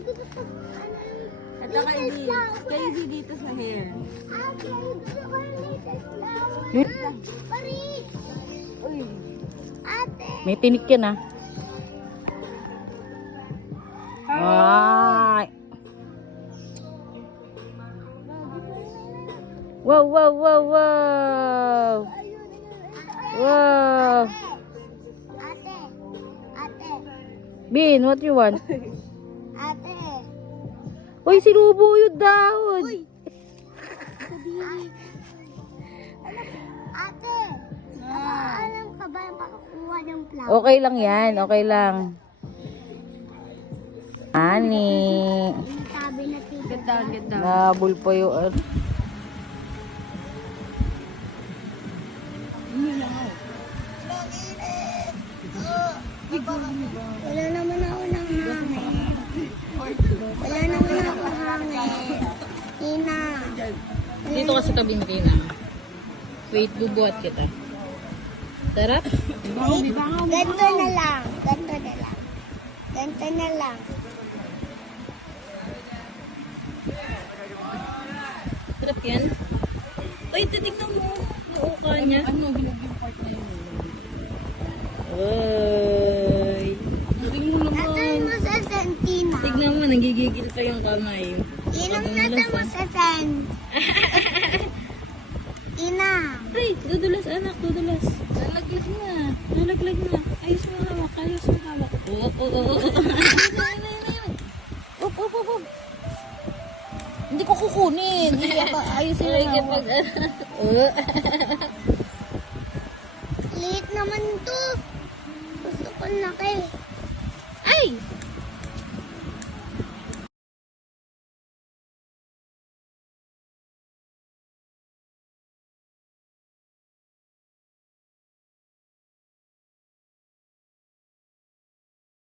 gusto ko, Ito kay B. Kay B dito sa hair. ate, gusto ko yung latest flower. Yun. Pari! Uy. Ate! May tinik yan ah. Ay. Wow, wow, wow, wow. Wow. Ate! Ate! Bin, what you want? Ate! Uy, sinubo yung dahon. Ate! Alam ka ba yung pakakuha ng flower? Okay lang yan, okay lang. Ani. Sabi na tita. Get down, get down. Nabul pa yung Wala naman ako ng hangin. Wala naman ako hangin. Ina. Dito kasi tabing Tina. Wait, bubuhat kita. Sarap? Ganto na lang. Ganto na lang. Ganto na lang. Sarap yan? Uy, titignan mo. Yung uka niya. Ano, ginaging part na yun. Uy. Asan mo sa sentina? Tignan mo, nagigigil pa yung kamay. Inang nasa mo sa sen. Ina. Ay, dudulas anak, dudulas. Nalaglag na. Nalaglag na. Ayos mo hawak, ayos mo hawak. Oo, oo, oo. Up, up, up, up. Hindi ko kukunin. Ayos sila hawak. Liit naman to. Gusto ko laki. Ay!